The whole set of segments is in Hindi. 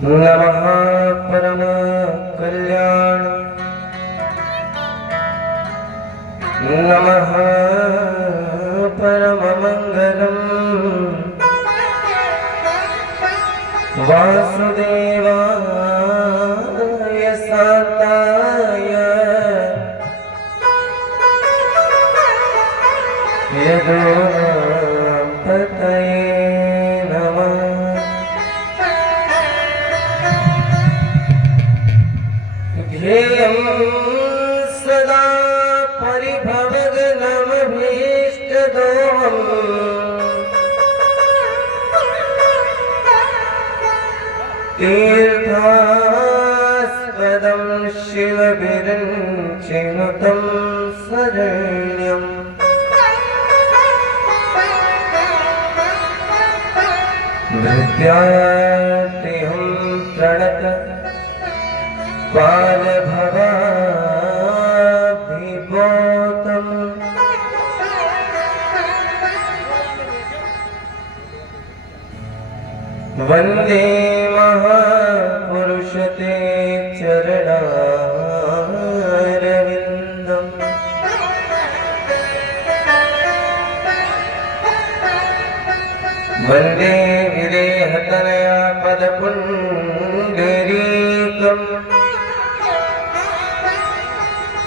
नमः परम कल्याण नमः परम मंगलम वासुदेवाय शांताय यदुपतये नमः। ध्येयं सदा परिभवग्नमभीष्टदोहम् तीर्थास्पदं शिवविरञ्चिनुतं शरण्यम् धृत्यार्तिहं प्रणत बालभवाभिभूतम् वन्दे महापुरुषते चरणारविन्दम्। वन्दे विदेहतनया पदपुण्डरीकम्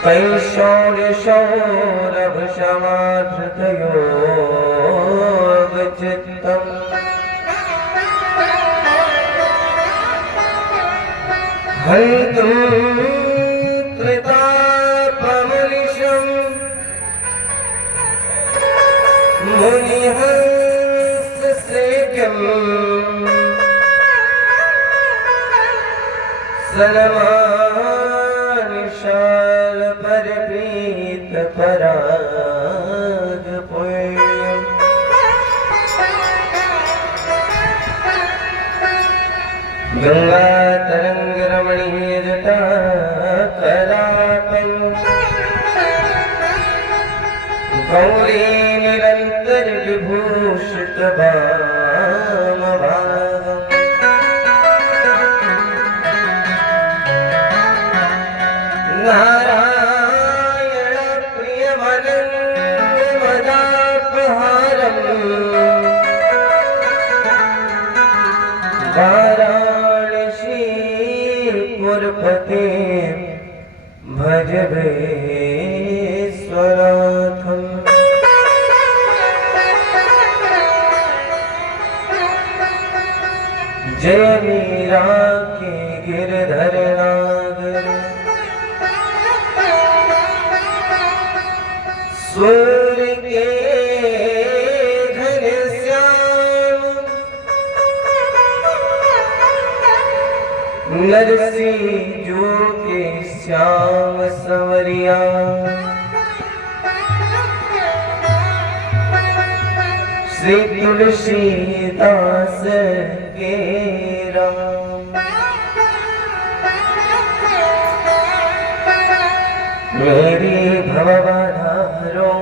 कैशौर्यशौरभशमाधृतयोगचित्तम् हन्तुं त्रितापमनिशं मुनिहंससेव्यम् सलमानिशालपरपीतपरागपुण्यम् गंगातरंगरमणीयजटा कलापं गौरी निरंतर विभूषित वामभागम् नारायण प्रियमनंगमदापहारम् वाराणसीपुरपते भज विश्वनाथम्। जय मीरा के गिरधर नागर सूर्य के घनश्याम नरसिंह जो के श्याम संवरिया श्री तुलसीदास के राम। मेरी भवबाधा हरो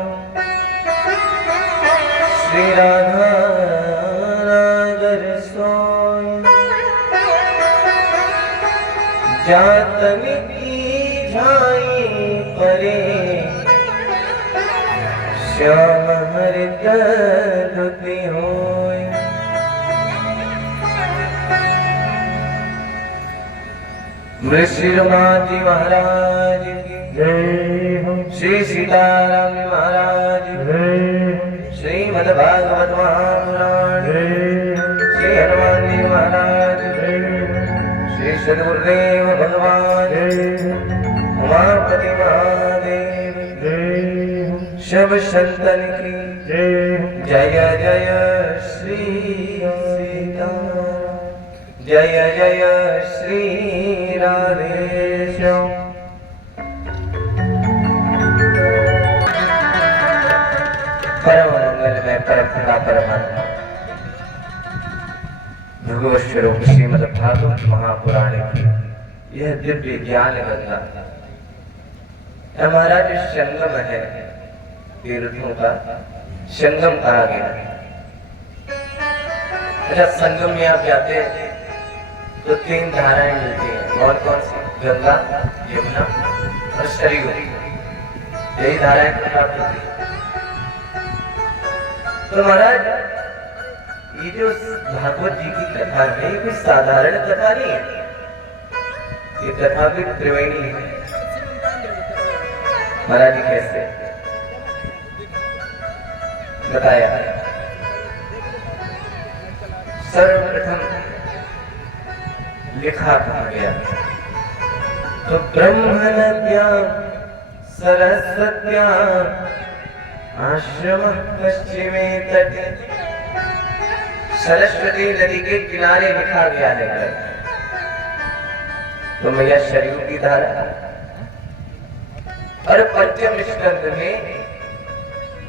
श्री राधा नागर सोय जातन की झाई परे श्याम हरित दुति होय। श्री महाराज की जय हो। श्री सीताराम महाराज जय। श्रीमद्भागवत महापुराण श्री हनुमान जी महाराज जय। श्री सद्गुरुदेव भगवान उमापति महादेव जय। शिव संतन की जय जय श्री सीताराम जय जय श्री राधेश्याम। परम मंगल में परम पिता परमात्मा भगवत स्वरूप श्रीमद्भागवत महापुराण की यह दिव्य ज्ञान गंगा हमारा जो संगम है तीर्थों का संगम कहा गया। अच्छा, संगम में आप जाते तो 3 धाराएं मिलती हैं। कौन कौन सी? गंगा, यमुना और सरयू। यही धाराएं प्राप्त होती है। तो महाराज ये जो भागवत जी की कथा है, ये कोई साधारण कथा नहीं है। ये कथा भी त्रिवेणी है। महाराज जी कैसे बताया? सर्वप्रथम लिखा कहा गया तो ब्रह्मण्या सरस्वत्या आश्रम पश्चिमे तटे, सरस्वती नदी के किनारे लिखा गया है। तो मैया सरयू की धारा और पंचम स्कंद में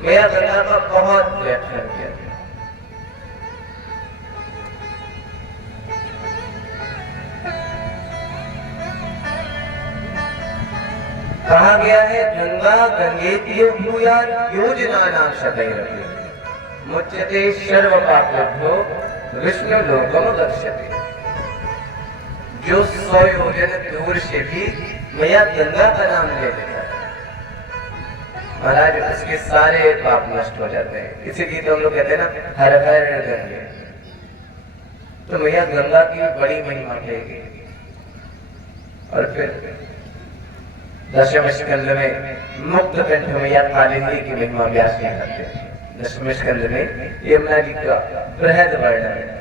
मैया गंगा का बहुत व्याख्यान किया गया। कहा गया है गंगा गंगेतियो भूयात् योजनानां शतैरपि मुच्यते सर्व पापेभ्यो विष्णु लोकम गच्छति। जो 100 योजन दूर से भी मैया गंगा का नाम ले लेता है, महाराज उसके सारे पाप नष्ट हो जाते हैं। इसीलिए तो हम लोग कहते हैं ना, हर हर गंगे। तो मैया गंगा की बड़ी महिमा कहेगी। और फिर दशम स्कंद में मुक्त कंठ मैया कालिंदी की महिमा व्यास जी करते हैं। दशम स्कंद में यमुना जी का बृहद वर्णन है।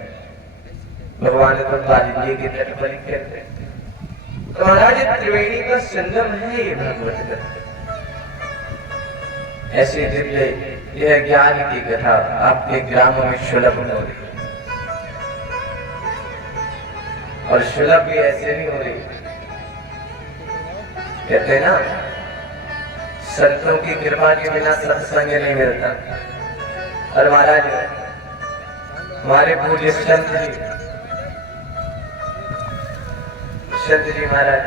भगवान को कालिंदी के तट पर कहते हैं। तो महाराज त्रिवेणी का संगम है ये भगवत कथा। ऐसे दिव्य यह ज्ञान की कथा आपके ग्रामों में सुलभ हो रही, और सुलभ भी ऐसे नहीं हो रही। कहते हैं ना, संतों की कृपा के बिना सत्संग नहीं मिलता। और महाराज हमारे पूज्य संत जी महाराज,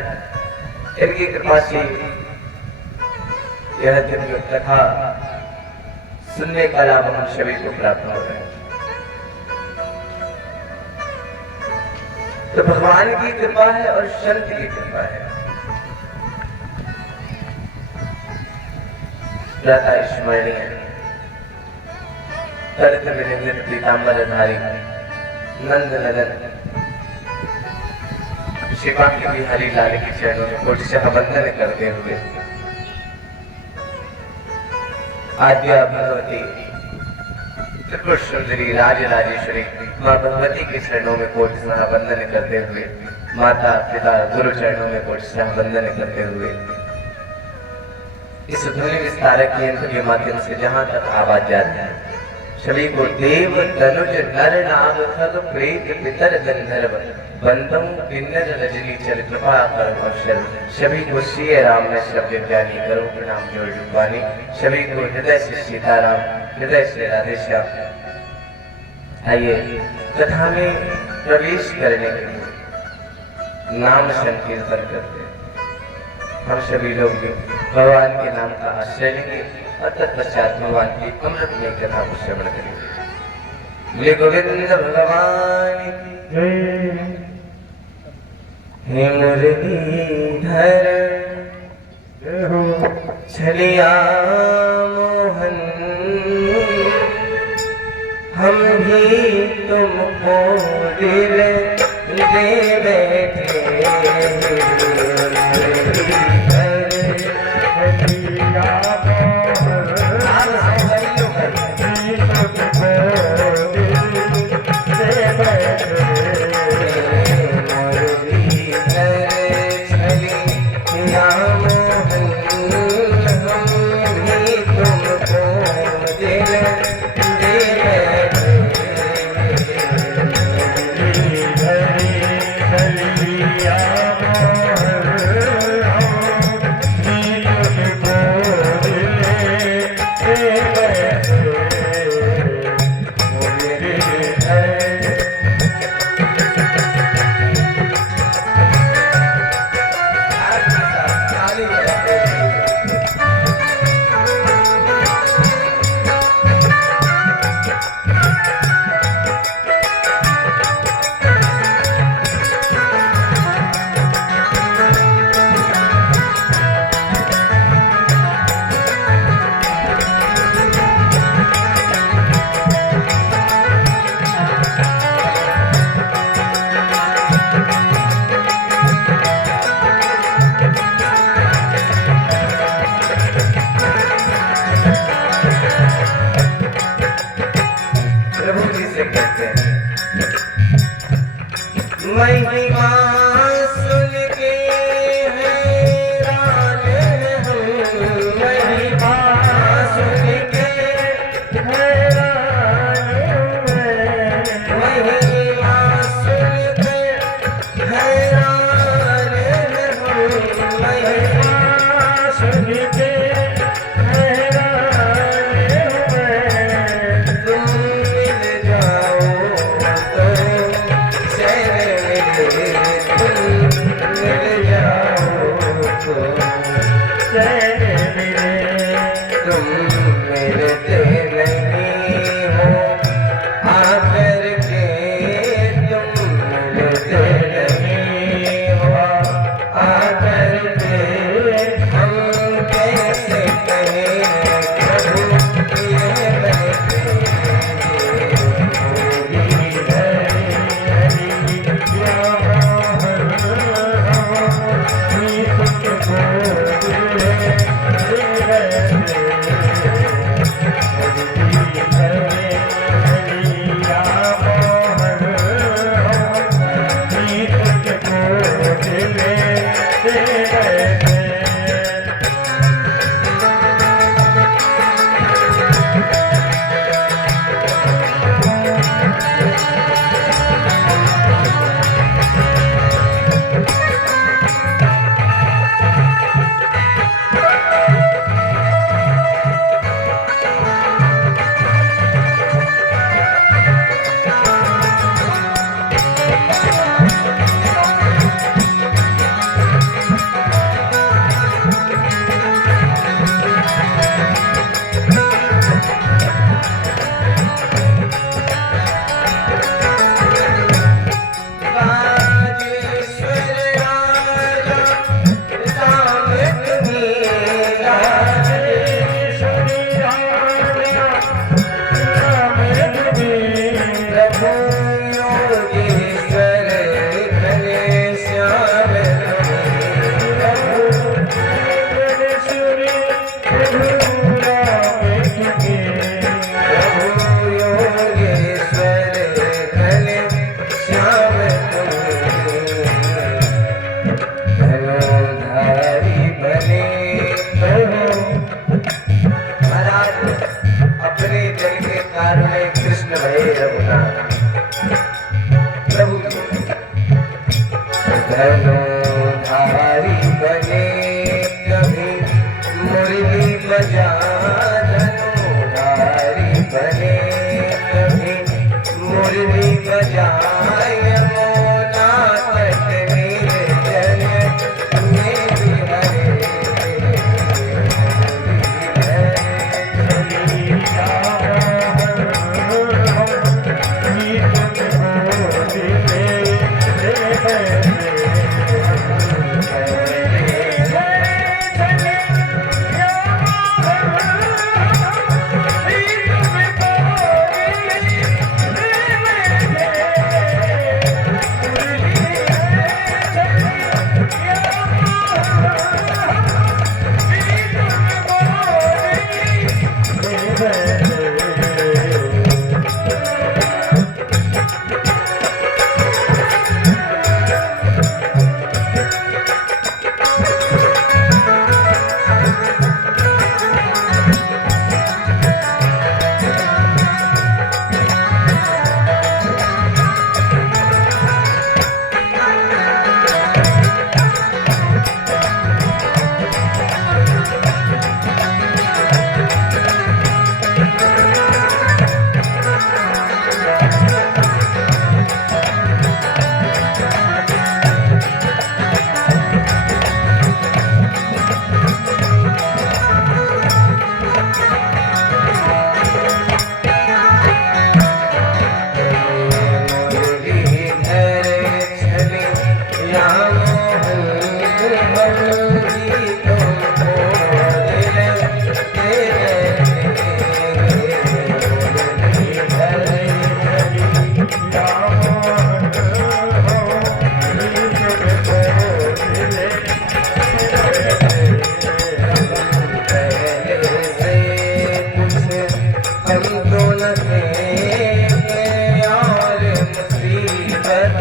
इनकी कृपा से यह दिव्य कथा सुनने का लाभ हम सभी को प्राप्त हो रहा है। तो भगवान की कृपा है और संत की कृपा है। स्मरणीय तरित विनिवृत पीताम्बरधारी नंद नदन शिवांगी बिहारी लाल के चरणों में कोटि से वंदन करते हुए आद्या भगवती त्रिपुर सुंदरी राजराजेश्वरी माँ भगवती के चरणों में कोटि से वंदन करते हुए, माता पिता गुरु चरणों में कोटि से वंदन करते हुए, इस ध्वनि विस्तारक यंत्र के माध्यम से जहां तक आवाज जाती है, सभी को देव तनुज नर नाग खग प्रेत पितर गंधर्व बंदम किन्नर रजनी चल कृपा कर अवसर, सभी को श्री राम में शब्द ज्ञानी करो प्रणाम जोड़ जुबानी, सभी को हृदय से सीताराम, हृदय से राधे श्याम। आइए कथा में प्रवेश करने के लिए नाम संकीर्तन करते हैं। हम सभी लोग भगवान के नाम का आश्रय लेंगे और तत्पश्चात भगवान की अमृतमय कथा को श्रवण करेंगे। बोले गोविंद भगवान की जय। हे मुरलीधर छलिया मोहन, हम भी तुमको दिल दे बैठे। Yeah. महिमा सुन के हैरान हम, महिमा सुन के हैरान महिमा सुन के हैरान हम, महिमा सुन के धनुधारी बने कभी मुरली बजा, धनुधारी बने कभी मुरली बजा, यमुना तट निर्जन में हरे हम तो लगे और मुसीबत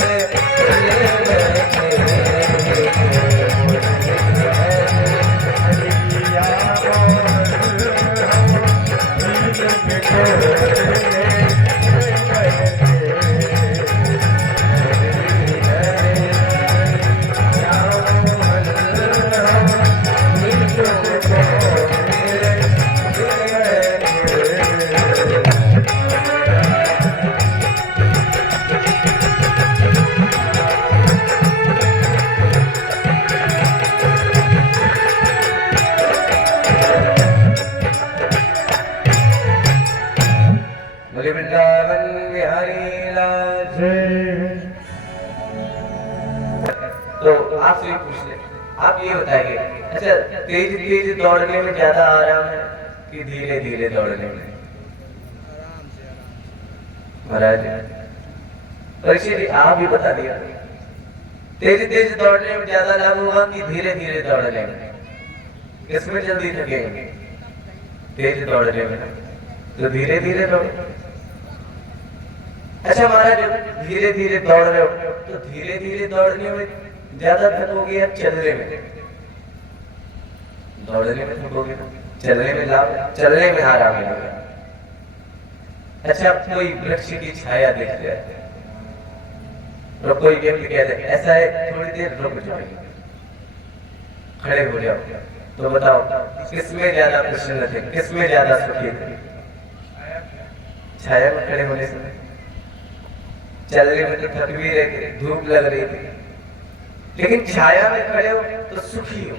आपसे भी पूछ ले, आप ये बताइए, अच्छा तेज तेज दौड़ने में ज्यादा आराम है कि धीरे धीरे दौड़ने में? महाराज परीक्षित जी आप भी बता दिया, तेज तेज दौड़ने में ज्यादा लाभ होगा कि धीरे धीरे दौड़ने में? किसमें जल्दी थकेंगे? तेज दौड़ने में, तो धीरे धीरे दौड़ो। अच्छा महाराज धीरे धीरे दौड़ रहे हो तो धीरे धीरे दौड़ने में ज्यादा थकोगे या चलने में? दौड़ने में थकोगे, चलने में लाभ, चलने में आराम मिलेगा। अच्छा कोई वृक्ष की छाया दिख जाए और कोई व्यक्ति कह दे ऐसा है थोड़ी देर रुक जाओ, खड़े हो जाओ, तो बताओ किसमें ज्यादा प्रसन्न थे, किसमें ज्यादा सुखी थे? छाया में खड़े होने से। चलने में तो थक भी रहे थे, धूप लग रही थी, लेकिन छाया में खड़े हो तो सुखी हो।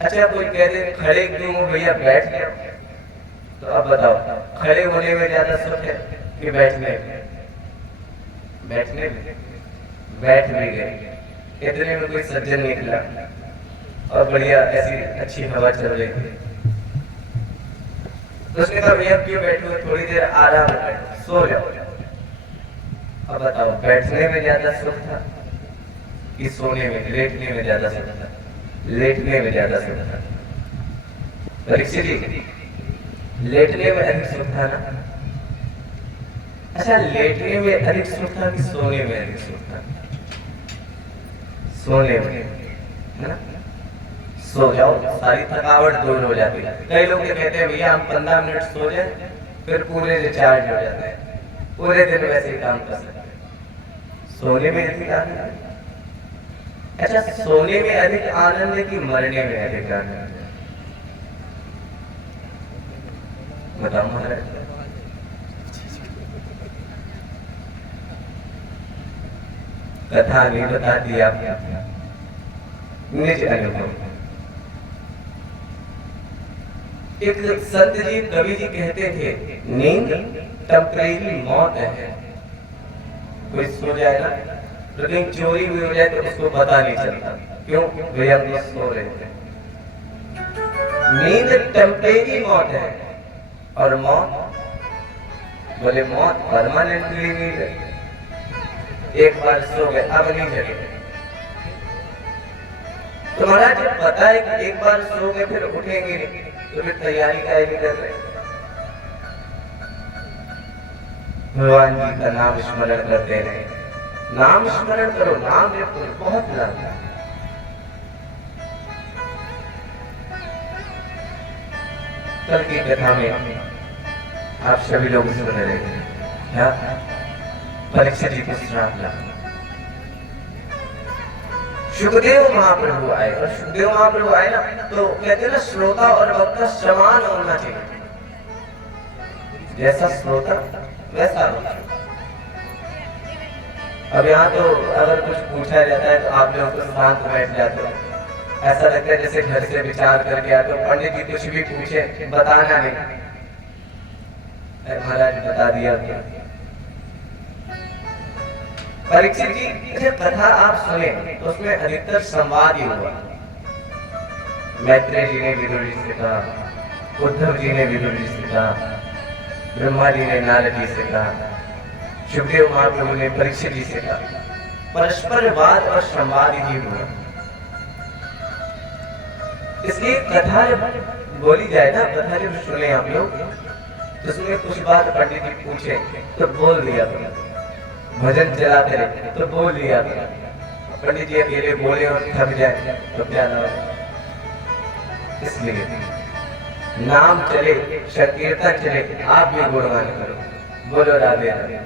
अच्छा कोई कह दे खड़े क्यों हो भैया, बैठ जाओ, तो अब बताओ खड़े होने में ज्यादा सुख है कि बैठने में? बैठने में। बैठ भी गए, इतने में कोई सज्जन निकला और बढ़िया ऐसी अच्छी हवा चल रही थी, तो उसने कहा भैया क्यों बैठो, थोड़ी देर आराम करो, सो जाओ। अब बताओ बैठने में ज्यादा सुख था कि सोने में, लेटने में ज्यादा सुख था? लेटने में ज्यादा सुख था। परीक्षित जी लेटने में अधिक सुख था ना? अच्छा लेटने में अधिक सुख था कि सोने में अधिक सुख था? सोने में, है ना? सो जाओ, सारी थकावट दूर हो जाती है। कई लोग ये कहते हैं भैया हम 15 मिनट सो जाए फिर पूरे रिचार्ज हो जाते हैं, पूरे दिन वैसे ही काम कर सकते हैं। सोने में अधिक आनंद है। अच्छा सोने में अधिक आनंद है कि मरने में अधिक आनंद है? बताओ महाराज। कथा नहीं बता दी आप निज अनुभव। एक संत जी कवि जी कहते थे नींद टेम्परेरी मौत है। कोई सो जाए ना तो कहीं चोरी भी हो जाए तो उसको पता नहीं चलता, क्यों? भैया हम तो सो रहे थे। नींद टेम्परेरी मौत है और मौत, बोले मौत परमानेंटली नहीं है। एक बार सो गए अब नहीं जगे। तो महाराज जब पता है कि एक बार सो गए फिर उठेंगे नहीं, तो फिर तैयारी काहे नहीं कर रहे? भगवान जी का नाम स्मरण करते रहे, नाम स्मरण करो, नाम जप करो, बहुत लाभ है। कल की कथा में आप सभी लोग सुन रहे हैं, परीक्षित जी को श्राप लगा। सुखदेव महाप्रभु आए और सुखदेव महाप्रभु आए ना तो कहते हैं ना श्रोता और वक्ता समान होना चाहिए, जैसा श्रोता वैसा वक्ता। अब यहाँ तो अगर कुछ पूछा जाता है तो आप लोग तो शांत बैठ जाते हो, ऐसा लगता है जैसे घर से विचार करके आते हो। पंडित जी कुछ भी पूछे बताना नहीं, महाराज बता दिया। परीक्षित जी जब कथा आप सुने तो उसमें अधिकतर संवाद ही हुआ। मैत्रेय जी ने विदुर जी से कहा, उद्धव जी ने विदुर जी से कहा, ब्रह्मा जी ने नारद जी से कहा, सुखदेव महाप्रभु ने परीक्षित जी से कहा। परस्पर वाद और संवाद ही हुआ। इसलिए कथा जब बोली जाए ना, कथा जब सुने आप लोग तो उसमें कुछ बात पंडित जी पूछे तो बोल दिया, भजन चलाते रहे तो बोल दिया। पंडित जी अकेले बोले और थक जाए तो क्या लाभ? इसलिए नाम चले, संकीर्तन चले, आप भी गुणगान करो, बोलो राधे राधे।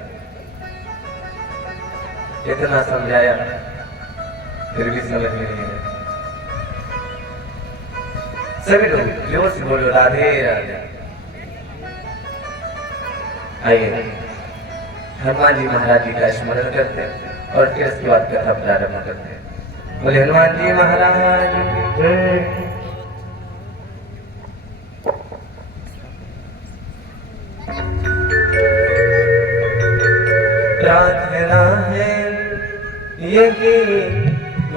इतना समझाया फिर भी समझ में नहीं आया। सभी लोग जोर से बोलो राधे राधे। आइए हनुमान जी महाराज जी का स्मरण करते हैं और फिर इसके बाद कथा प्रारंभ करते हैं। बोले हनुमान जी महाराज प्रार्थना है यही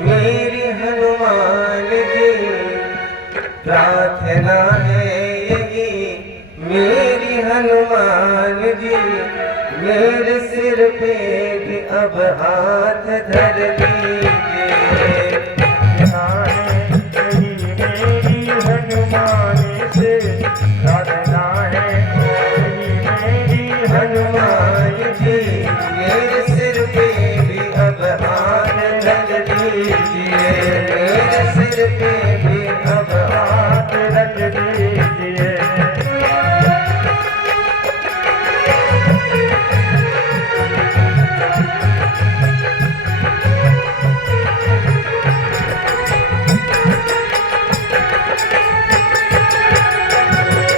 मेरी हनुमान जी प्रार्थना है यही, मेरी हनुमान जी मेरे सिर पे भी अब हाथ धर लीजिए। मेरी हनुमान से प्रार्थना है, मेरी हनुमान जी मेरे सिर पे भी अब हाथ धर लीजिए, मेरे सिर पे भी अब हाथ रख दीजिए।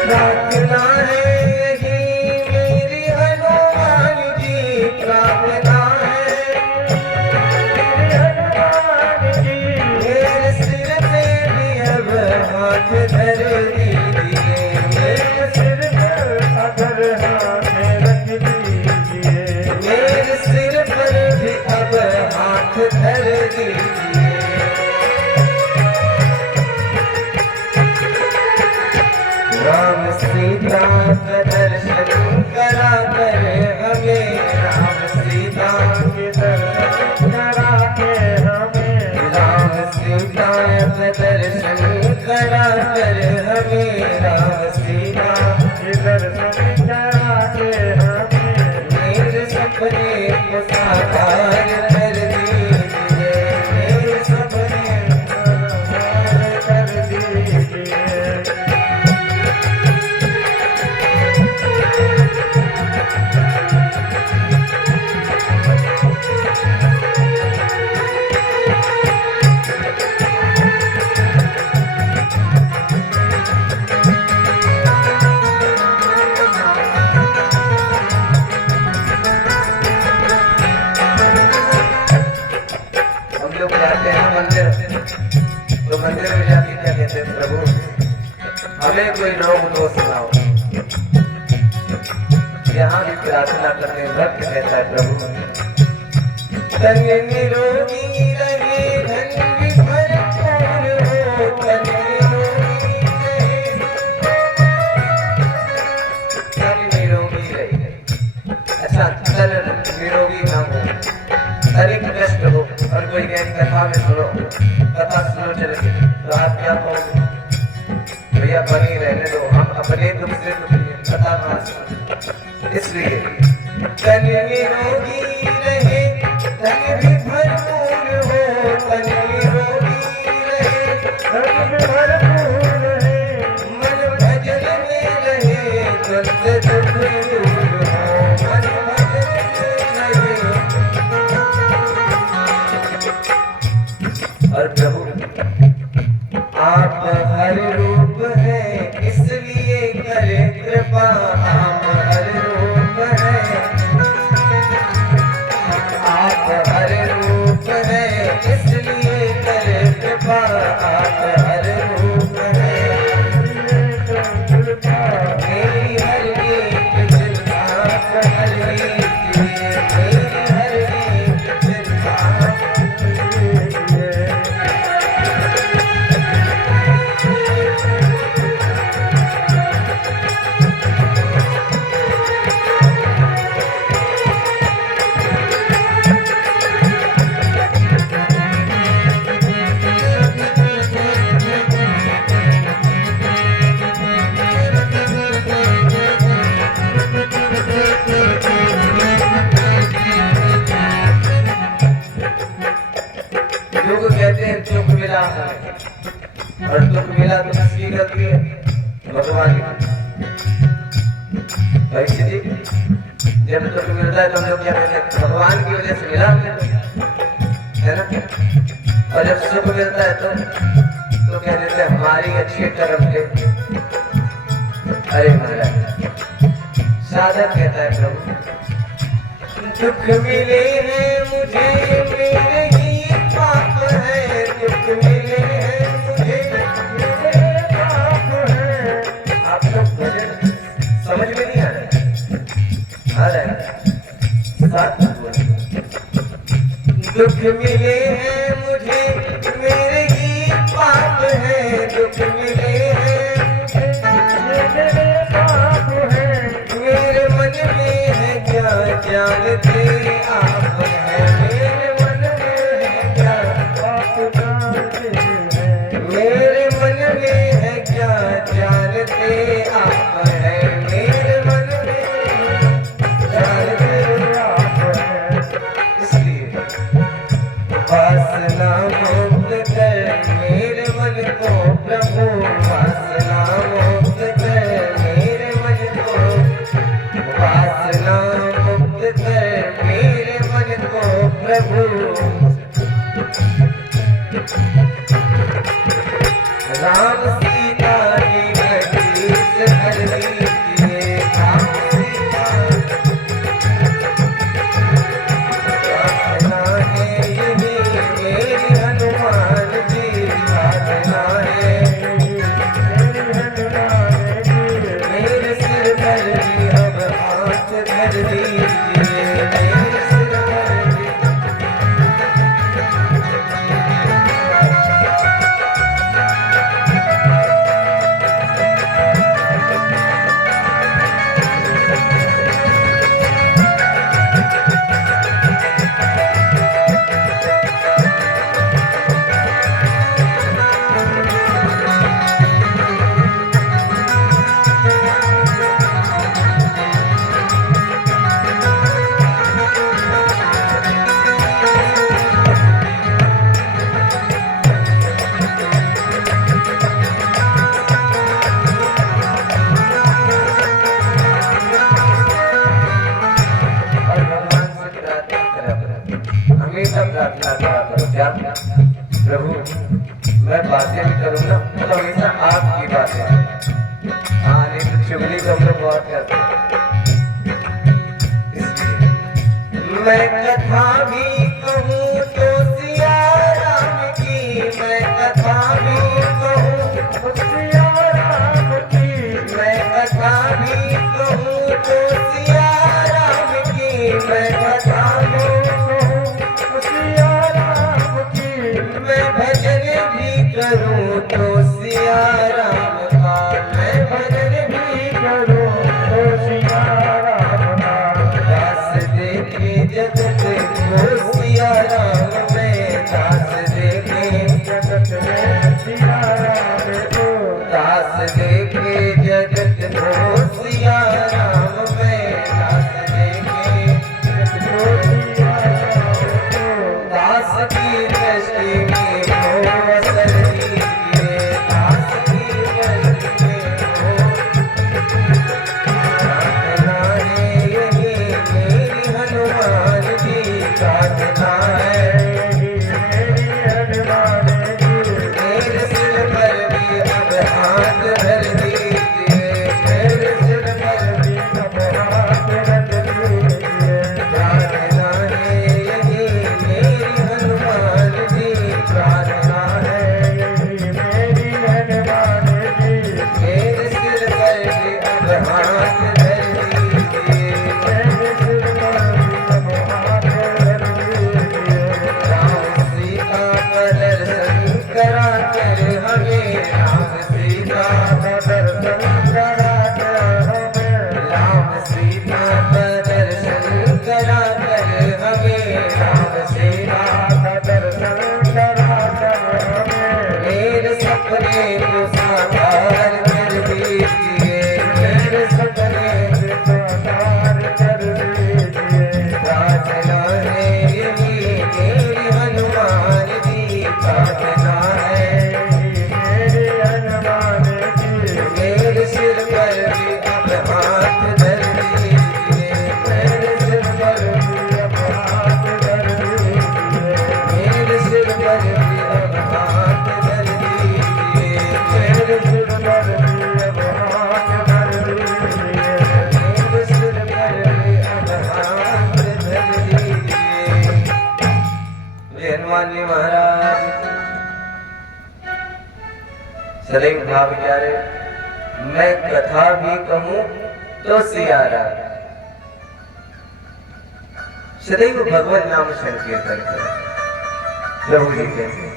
प्रार्थना है यही मेरी हनुमान जी प्रार्थना है, मेरे सिर पे भी अब हाथ धर दीजिए, मेरे सिर पर अगर हाथ रख दीजिए, मेरे सिर पर भी अब हाथ धर दीजिए। राम सीता का दर्शन करा कर हमें, राम सीता के दर्शन करा के हमें, राम सीता का दर्शन करा कर हमें, राम सीता के दर्शन करा के हमें, मेरे सपने को साकार कर दीजिए, मेरे सपने कर दीजिए। हम लोग जाते हैं मंदिर, तो मंदिर में जाके क्या कहते हैं, प्रभु हमें कोई रोग दोष ना हो। यहाँ भी प्रार्थना करते हैं, भक्त कहता है प्रभु तन निरोगी रहे, धन भी भरपूर हो, तन निरोगी रहे, तन निरोगी रहे। अच्छा, तन निरोगी ना हो, शरीर कष्ट हो और कोई ज्ञान कथा में सुनो, कथा सुनो चले तो आप क्या कहोगे, भैया बनी रहने दो, हम अपने दुख से दुखी हैं, कथा कहाँ सुनो। इसलिए तन निरोगी रहे, तन भी भरपूर हो, तन निरोगी रहे, धन भी भरपूर है, मन भजन में रहे, द्वंद दुख दूर हो, मन भजन में रहे। और प्रभु आप हर रूप है, इसलिए करे कृपा, आप हर रूप है, आप हर रूप है, इसलिए करे कृपा, आप हर रूप है। मेरी हर एक चिंता हर लीजिए, मेरी हर एक चिंता लोग कहते हैं दुख मिला है, और दुख मिला तो किसकी गलती है, भगवान की। ऐसे जी जब दुख मिलता है तो हम लोग क्या कहते हैं, भगवान की वजह से मिला है ना, और जब सुख मिलता है तो कह देते हैं हमारी अच्छी कर्म के। अरे महाराज, साधक कहता है प्रभु दुख मिले हैं मुझे, मेरे ही पाप है, दुख मिले हैं मुझे, मेरे पाप है। आप लोग भजन समझ में नहीं आ रहा है, साथ में बोलिए। दुख मिले हैं मुझे, वासना मुक्त कर मेरे मन को प्रभु, वासना मुक्त कर मेरे मन को, वासना मुक्त कर मेरे मन को प्रभु। राम सीता की गति से हर लीजिए, राम सीता प्रार्थना है यही मेरी हनुमान जी, प्रार्थना है मेरे सिर पर भी अब हाथ धर दीजिए, मेरे सिर पर भी। हमेशा प्रार्थना करा करो क्या प्रभु, मैं बातें भी करूँ ना तो हमेशा आपकी बातें, हाँ नहीं तो चुगली तो हम लोग बहुत करते हैं। इसलिए मैं कथा भी कहूँ तो सिया राम की, मैं कथा भी कहूँ सिया राम की, मैं कथा भी कहूँ तो सिया राम की, मैं कथा भी मैं भजन भी करूं तो सिया राम का, मैं भजन भी करूं तो सिया राम का। दास देखे जगत को सिया राम में, दास देखे जगत में सिया राम को, दास देखे जगत को सिया राम में, दास देखे जगत को सिया राम को। दास की दृष्टि में सदैव भाव प्यारे, मैं कथा भी कहूं तो सिया राम, सदैव भगवत नाम संकीर्तन करें। प्रभु जी कहते हैं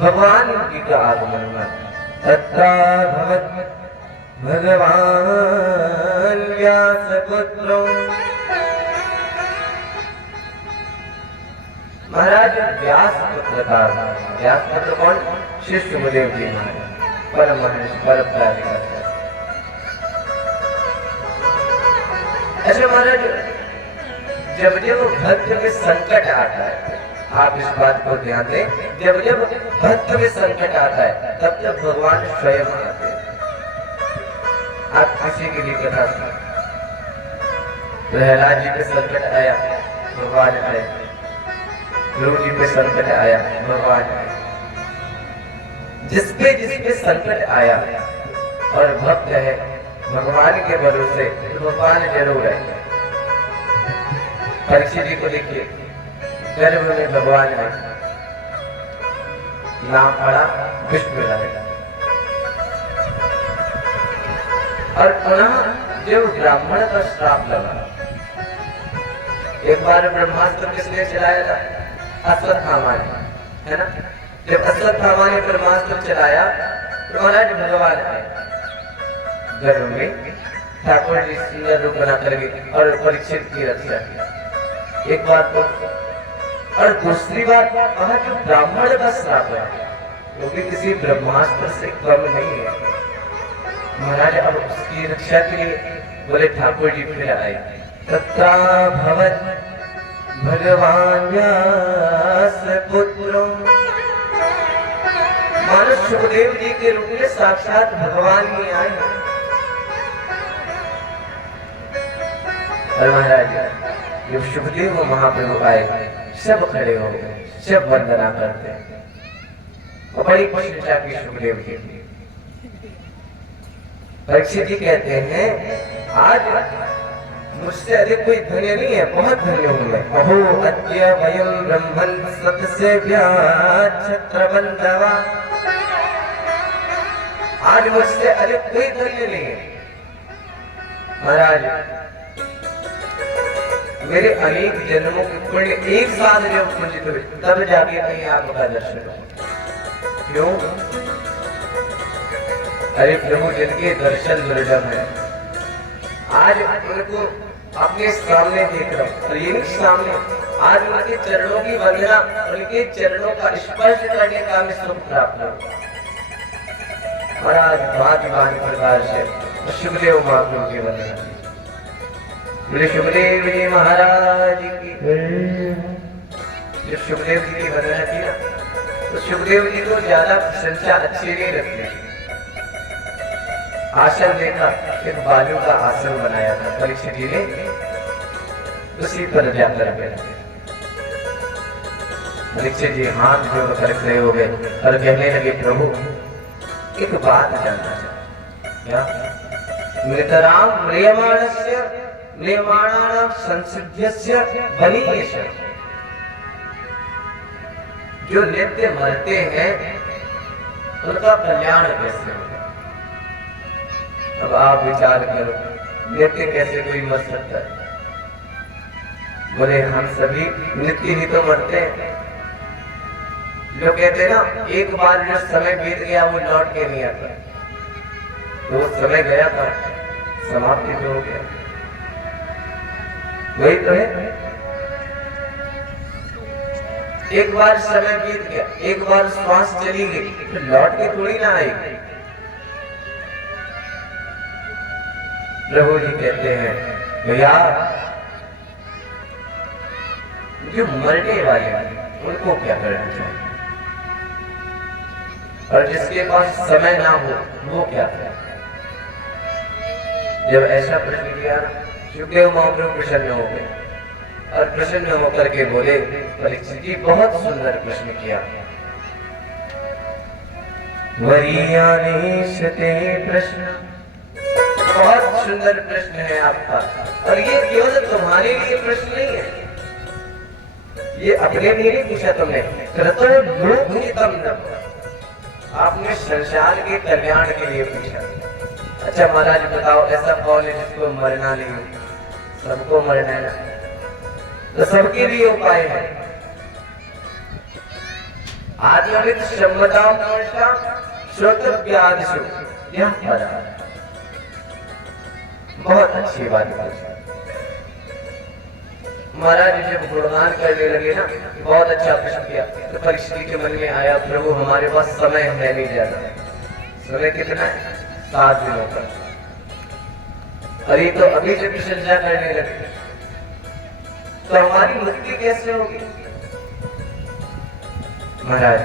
भगवान जी का आगमन में तत्रा भवत भगवान व्यासपुत्रो। महाराज व्यास पुत्र का, व्यास पुत्र कौन? श्री सुखदेव जी महाराज, परम महर्षि परम प्यारे करते। अच्छा महाराज, जब जब भक्त में संकट आता है, आप इस बात को ध्यान दें, जब जब भक्त में संकट आता है तब तब भगवान स्वयं आते हैं। आप किसी की भी कथा सुनो, प्रहलाद जी पे संकट आया, भगवान आए। ध्रुव जी पे संकट आया, भगवान आए। जिसपे संकट आया और भक्त है भगवान के भरोसे, तो भगवान जरूर है। परीक्षित जी को देखिए, गर्भ में भगवान है, नाम पड़ा विष्णु लगा। और पुनः जब ब्राह्मण का श्राप लगा, एक बार ब्रह्मास्त्र किसने चलाया था? अश्वत्थामा ने, है ना? जब अश्वत्थामा ने ब्रह्मास्त्र चलाया तो महाराज भगवान आए गर्भ में, ठाकुर जी सुंदर रूप बना करके और परीक्षित की रक्षा की। एक बार तो, और दूसरी बात वहां जो ब्राह्मण का श्राप है वो भी किसी ब्रह्मास्त्र से कम नहीं है। महाराज अब उसकी रक्षा के लिए बोले ठाकुर जी फिर आए। तत्रा भवत भगवान व्यास पुत्रो, मानो सुखदेव जी के रूप में साक्षात भगवान ही आए। और महाराज जब सुखदेव महाप्रभु आए, सब खड़े हो गए, सब वंदना करते हैं। और बड़ी प्रशंसा की सुखदेव जी। परीक्षित जी कहते हैं आज मुझसे अधिक कोई धन्य नहीं है, बहुत धन्य हूं मैं। अहो अद्य वयं ब्रह्मन् सत्सेव्या छत्रबंधवा, आज मुझसे अधिक कोई धन्य नहीं है। महाराज मेरे अनेक जन्मों के पुण्य एक साथ जब पूजित हुए तब जाके कहीं आपका दर्शन हो। क्यों? अरे प्रभु जिनके दर्शन दुर्लभ है, आज उनको अपने सामने देख रहा हूं, और ये सामने आज उनके चरणों की वंदना, उनके चरणों का स्पर्श करने का हमें सुख प्राप्त हो। और आज भांति भांति प्रकार से सुखदेव महाप्रभु की वंदना, बोले सुखदेव जी महाराज की। जब सुखदेव जी की वंदना की ना तो सुखदेव जी को ज्यादा प्रशंसा अच्छी नहीं लगती। आसन देखा, एक बालू का आसन बनाया था परीक्षित जी ने, उसी पर जाकर बैठे। परीक्षित जी हाथ जोड़ कर खड़े हो गए और कहने लगे प्रभु एक बात जानना चाहता। क्या? मृतराम म्रियमाणस्य म्रियमाणानां संसिद्ध्यस्य बलीयस्य, जो नित्य मरते हैं उनका कल्याण कैसे होगा? अब आप विचार करो, नित्य कैसे कोई मर सकता है? बोले हम सभी नित्य ही तो मरते हैं। जो कहते हैं ना एक बार जो समय बीत गया वो लौट के नहीं आता, तो वो समय गया था, समाप्ति तो हो गया। वही तो है, एक बार समय बीत गया, एक बार श्वास चली गई, फिर लौट के थोड़ी ना आएगी। प्रभु जी कहते हैं भैया जो मरने वाले हैं उनको क्या करना चाहिए, और जिसके पास समय ना हो वो क्या करे? जब ऐसा प्रश्न किया सुखदेव महाप्रभु प्रसन्न हो गए और प्रसन्न होकर के बोले परीक्षित जी बहुत सुंदर प्रश्न किया। वरीयानिशते प्रश्न, बहुत सुंदर प्रश्न है आपका, और ये केवल तुम्हारे लिए प्रश्न नहीं है, ये अपने लिए नहीं पूछा तुमने, कृतो लोकहितम न, आपने संसार के कल्याण के लिए पूछा। अच्छा महाराज बताओ ऐसा कौन है जिसको मरना नहीं? सबको मरना है, तो सबके लिए उपाय है। आत्मविद सम्मता श्रोतव्यादिषु, यह पढ़ा, बहुत अच्छी बात है। महाराज जब गुणगान करने लगे ना, बहुत अच्छा प्रश्न किया, तो परीक्षित के मन में आया प्रभु हमारे पास समय है नहीं ज्यादा, समय कितना है? 7 दिनों का। अरे तो अभी से भी चर्चा करने लगे, तो हमारी मुक्ति कैसे होगी? महाराज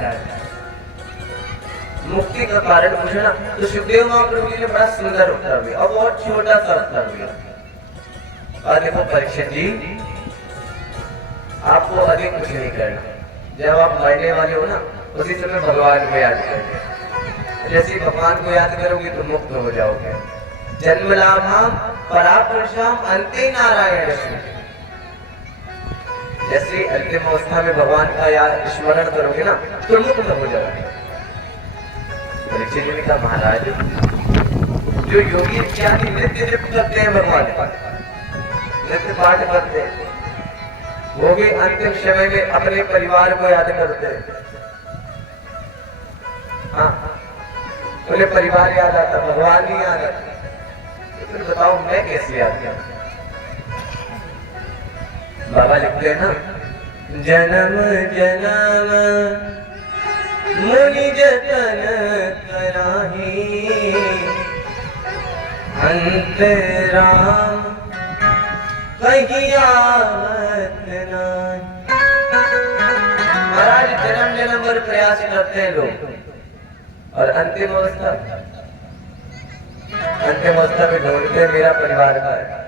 मुक्ति का कारण पूछना तो सुखदेव महाप्रभु जी ने बड़ा सुंदर उत्तर दिया और बहुत छोटा सा उत्तर दिया। और देखो परीक्षित जी, आपको अधिक कुछ नहीं करना। जब आप मरने वाले हो ना, उसी समय भगवान को याद करोगे। जैसे भगवान को याद करोगे तो मुक्त हो जाओगे। जन्म लाभाम परापुरुषाम अंते नारायण स्मृति। जैसे अंतिम अवस्था में भगवान का याद स्मरण करोगे ना तो मुक्त हो जाओगे। परीक्षित जी ने कहा, महाराज जो योगी इत्यादि नित्य जप करते हैं भगवान का, नित्य पाठ करते हैं, वो भी अंतिम समय में अपने परिवार को याद करते हैं। हाँ, उन्हें परिवार याद आता, भगवान नहीं याद आता। तो फिर बताओ मैं कैसे याद करूं? बाबा लिखते हैं ना, जन्म जन्म मुनि जतन कराही अंतराम कहियावत नाहि। महाराज जन्म जन्म भर प्रयास करते हैं लोग, और अंतिम अवस्था में ढूंढते मेरा परिवार का है।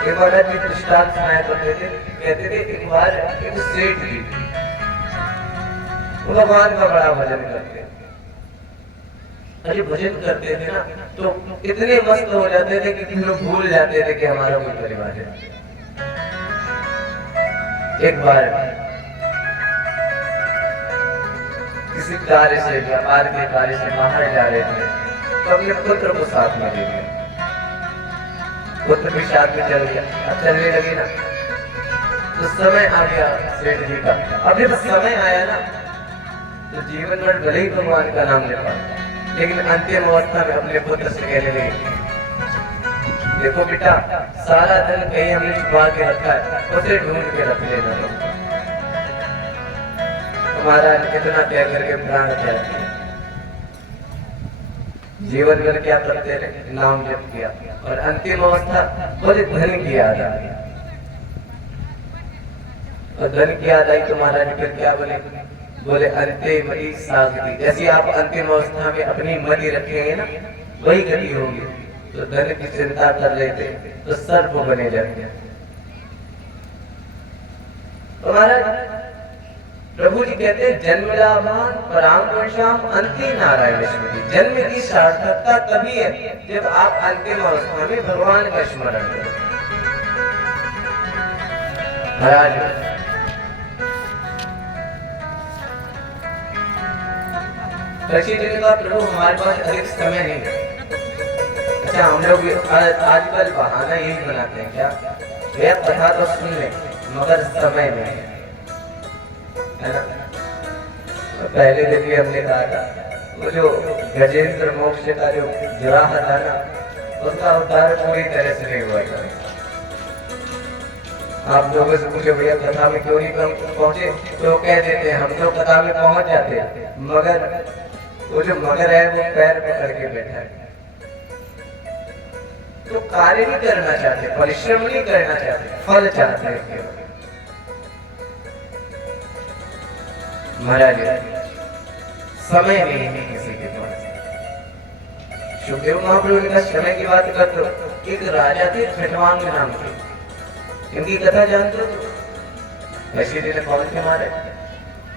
एक बार जी दृष्टांत सुनाया करते थे, कहते थे एक बार एक सेठ जी भगवान का बड़ा भजन करते। अरे भजन करते थे ना तो इतने मस्त हो जाते थे कि लोग भूल जाते थे कि हमारा कोई परिवार है। एक बार किसी कार्य से, व्यापार के कार्य से बाहर जा रहे थे तो अपने पुत्र को साथ में ले लिया। पुत्र भी साथ में चल गया। अब चलने लगी ना तो समय आ गया सेठ जी का। अब जब समय आया ना तो जीवन भर भले ही भगवान का नाम ले पाता, लेकिन अंतिम अवस्था में अपने पुत्र से कहने लगे, देखो बेटा, सारा धन कहीं हमने छुपा के रखा है, उसे ढूंढ के रख लेना। तुम्हारा इतना त्याग करके प्राण त्याग किया, जीवन भर क्या करते रहे, नाम जप किया, और अंतिम अवस्था बोले धन की याद आ गई। और धन की याद आई तो महाराज फिर क्या बोले अंते मई सागती। जैसे आप अंतिम अवस्था में अपनी मति रखेंगे ना, वही गति होगी। तो धन की चिंता कर रहे थे तो सर्प बने जाएंगे। तो महाराज प्रभु जी कहते हैं, जन्म लाभान पराम पुरुषाम अंति नारायण स्मृति। जन्म की सार्थकता तभी है जब आप अंतिम अवस्था में भगवान का स्मरण करें। महाराज का प्रभु हमारे पास अधिक समय नहीं है। अच्छा, हम लोग आजकल बहाना यही बनाते हैं क्या, भैया कथा तो सुन ले मगर समय नहीं है ना। पहले देखिए हमने कहा था वो जो गजेंद्र मोक्ष का जो जुराह था ना, उसका उद्धार पूरी तरह से नहीं हुआ था। आप लोगों से पूछे भैया कथा में क्यों नहीं पहुंचे, तो कह देते हैं हम लोग कथा में पहुंच जाते, मगर वो जो मगर है वो पैर पकड़ के बैठा है। तो कार्य नहीं करना चाहते, परिश्रम नहीं करना चाहते, फल चाहते हैं। महाराज समय नहीं है किसी के पास। सुखदेव महाप्रभु ने समय की बात करते हो। एक राजा थे खटवांग नाम के, इनकी कथा जानते हो? ऐसी दिन कौन थे मारे?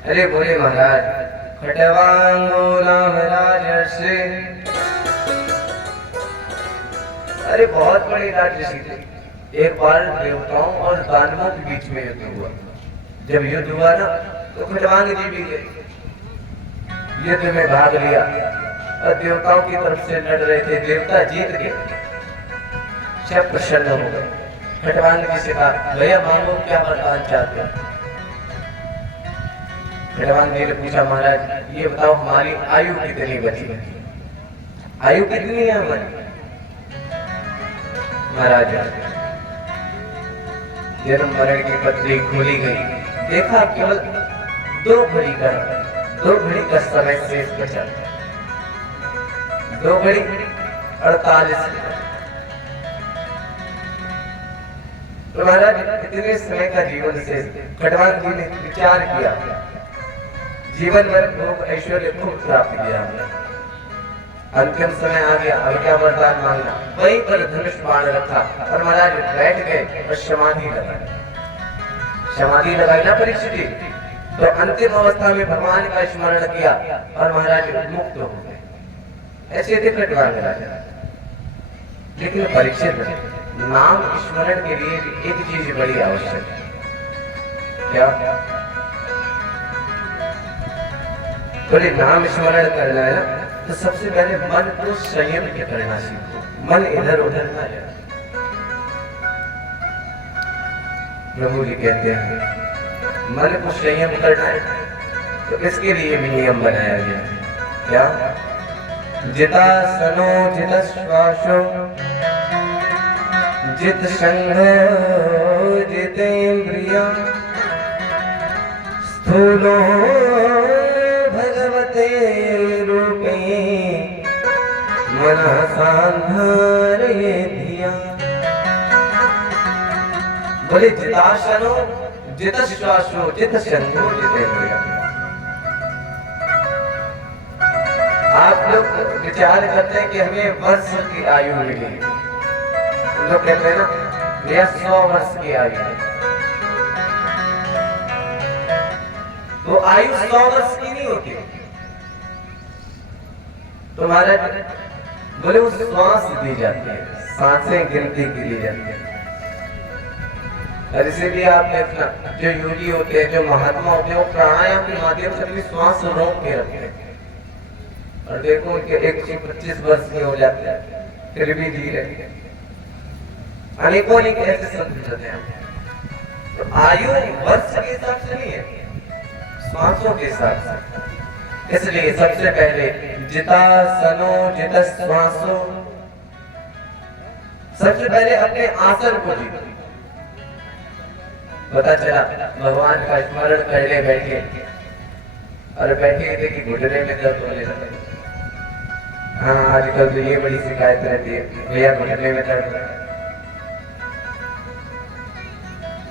अरे बोले महाराज, खटवांगो नाम राजर्षि, अरे बहुत बड़े राजर्षि थे। एक बार देवताओं और दानवों के बीच में युद्ध हुआ। जब युद्ध हुआ ना तो खटवांग जी भी गए, युद्ध में भाग लिया और देवताओं की तरफ से लड़ रहे थे। देवता जीत गए, सब प्रसन्न हो गए। खटवांग जी से कहा, भैया मांगो क्या वरदान चाहते हैं? खटवांग जी ने पूछा, महाराज ये बताओ हमारी आयु कितनी बची है? आयु कितनी है हमारी? महाराज जन्म मरण की पत्री खोली गई, देखा केवल 2 घड़ी का समय शेष बचा। 2 घड़ी 48 मिनट। तो महाराज इतने समय का जीवन से खड़वान जी ने विचार किया, जीवन भर भोग ऐश्वर्य खूब प्राप्त किया, अंतिम समय आ गया, अब क्या वरदान मांगना। वहीं पर धनुष बाण रखा और महाराज बैठ गए और समाधि लगाई। समाधि लगाई ना परीक्षित जी, तो अंतिम अवस्था में भगवान का स्मरण किया और महाराज मुक्त हो गए। ऐसे थे खड़वान राजा। लेकिन परीक्षित नाम स्मरण के लिए एक चीज बड़ी आवश्यक है। क्या? बोले नाम स्मरण करना है ना, तो सबसे पहले मन को संयम के करना सीखो, मन इधर उधर ना जाए। प्रभु जी कहते हैं मन को संयम करना है, तो इसके लिए भी नियम बनाया गया है। क्या? जिता सनो जित श्वासो जित संघ जितेन्द्रिय स्थूलो भगवते रूपे मनः सांधारये धिया। बोले जितासनो जित श्वासो जित संघो जितेन्द्रिय। आप लोग विचार करते हैं कि हमें वर्ष की आयु मिली, लोग कहते हैं ना यह 100 वर्ष की आयु है, वो आयु 100 वर्ष की नहीं होती। तुम्हारे बोले वो श्वास दी जाती है, सांसें गिनती की दी जाती है। और इसीलिए आप देखना जो योगी होते हैं, जो महात्मा होते हैं, वो प्राणायाम के माध्यम से अपनी श्वास रोक के रखते हैं। और देखो कि 125 वर्ष के हो जाते हैं फिर भी जी रहे हैं। अनेकों अनेक ऐसे संत होते हैं। तो आयु वर्ष के हिसाब से नहीं है, श्वासों के हिसाब से। इसलिए सबसे पहले जिता सनो जित श्वासो, सबसे पहले अपने आसन को जीतो। पता चला भगवान का स्मरण कर ले बैठे, और बैठे थे कि घुटने में दर्द होने लगा। हाँ आजकल तो ये बड़ी शिकायत रहती है, भैया घुटने में दर्द।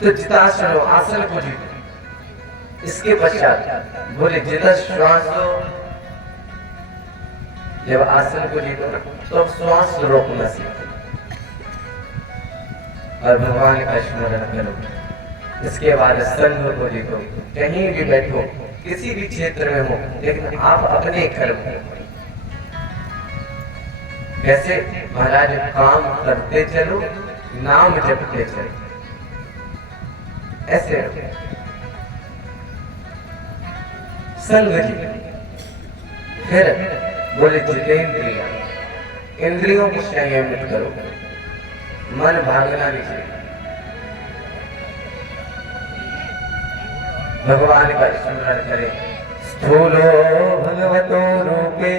तो जितासनो आसन को जीतो। इसके पश्चात बोले जित श्वास, जब आसन को जीतो ना तो श्वास रोकना सीखो और भगवान का स्मरण करो। इसके बाद संघ को जीतो। कहीं भी बैठो, किसी भी क्षेत्र में हो, लेकिन आप अपने घर में कैसे महाराज काम करते चलो, नाम जपते चलो, ऐसे संग जी। फिर बोले जितेंद्रिय, इंद्रियों को संयमित करो, मन भागना नहीं चाहिए। भगवान का स्मरण करें। स्थूलो भगवतो रूपे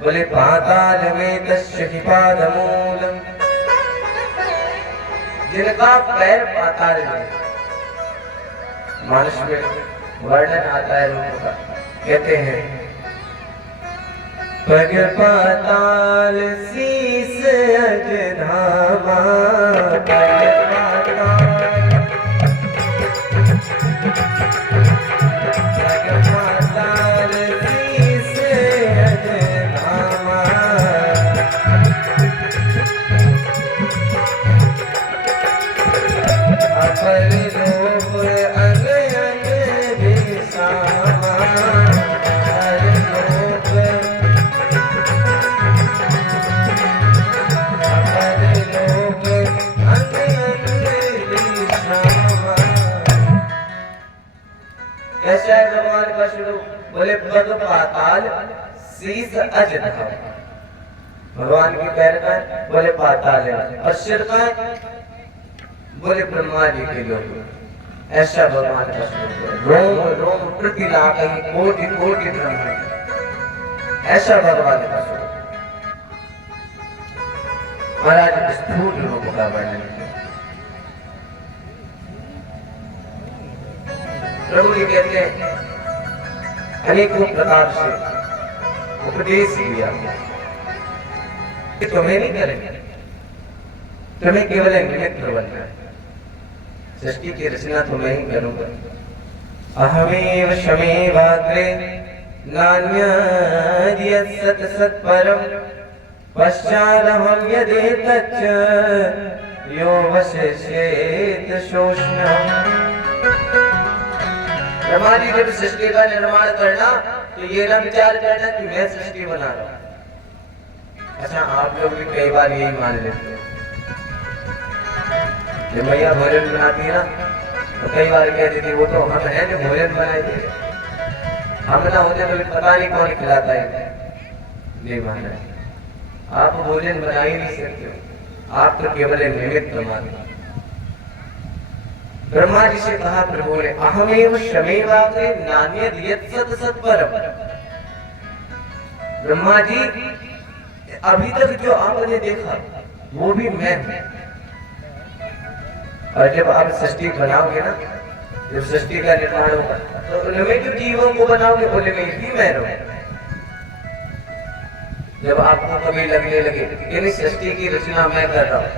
बोले पाताल में तस्य ही पादमूलम, जिनका पैर पाताल में। मानस में वर्णन आता है रूप का, कहते हैं पग पाताल शीस अजधामा, बोले पद पाताल शीस अजधामा। भगवान की पैर का है, बोले पाताल है, और सिर का है, बोले ब्रह्मा जी के लोग। ऐसा भगवान का स्वरूप है। रोम रोम प्रति लाख कोटि कोटि ब्रह्म, ऐसा भगवान का स्वरूप। महाराज स्थूल रूप का वर्णन किया। प्रभु जी कहते हैं अनेकों प्रकार से उपदेश दिया, तुम्हें नहीं करेंगे, तुम्हें केवल एक निमित्त बनना है। सृष्टि की रचना तो मैं ही करूंगा। अहमेव शमेवाग्रे नान्यद् यत् सत् परम पश्चादहं यदेतच्च यो वशिष्येत शोषणम्। ब्रह्मा जी जब सृष्टि का निर्माण करना तो ये ना विचार करना कि मैं सृष्टि बना रहा हूं। अच्छा, आप लोग भी कई बार यही मान लेते हैं, जब मैया भोजन बनाती है ना तो कई बार कहती थी वो तो हम हैं जो भोजन बनाए थे, हम ना होते तो पता नहीं कौन खिलाता है। नहीं माना, आप भोजन बना ही नहीं सकते, आप तो केवल एक निमित्त माने। ब्रह्मा जी से कहा प्रभु ने, अहमेव शमेवाग्रे नान्यद् यत् सत् परम। ब्रह्मा जी, अभी तक जो आपने देखा वो भी मैं हूं, और जब आप सृष्टि बनाओगे ना, जब सृष्टि का निर्माण होगा तो उनमें जो जीवों को बनाओगे उनमें भी मैं रहूंगा। जब आपको कभी लगने लगे कि सृष्टि की रचना मैं कर रहा हूं,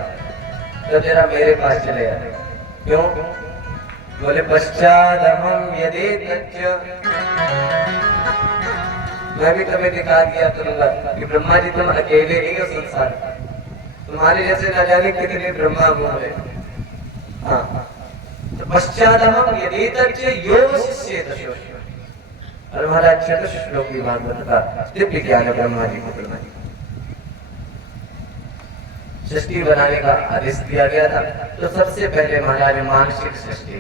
तो जरा मेरे पास चले आए। क्यों? बोले पश्चादहं यदेतच्च, मैं भी तुम्हें दिखा दिया करूंगा कि ब्रह्मा जी तुम अकेले नहीं हो संसार, तुम्हारे जैसे न जाने कितने ब्रह्मा घूम रहे। हाँ, तो पश्चादहं यदेतच्च यो वशिष्येत शोषणम्। और महाराज चतुर्थ श्लोक की भागवत का दिव्य ज्ञान है ब्रह्मा जी को। ब्रह्मा जी सृष्टि बनाने का आदेश दिया गया था, तो सबसे पहले महाराज मानसिक सृष्टि।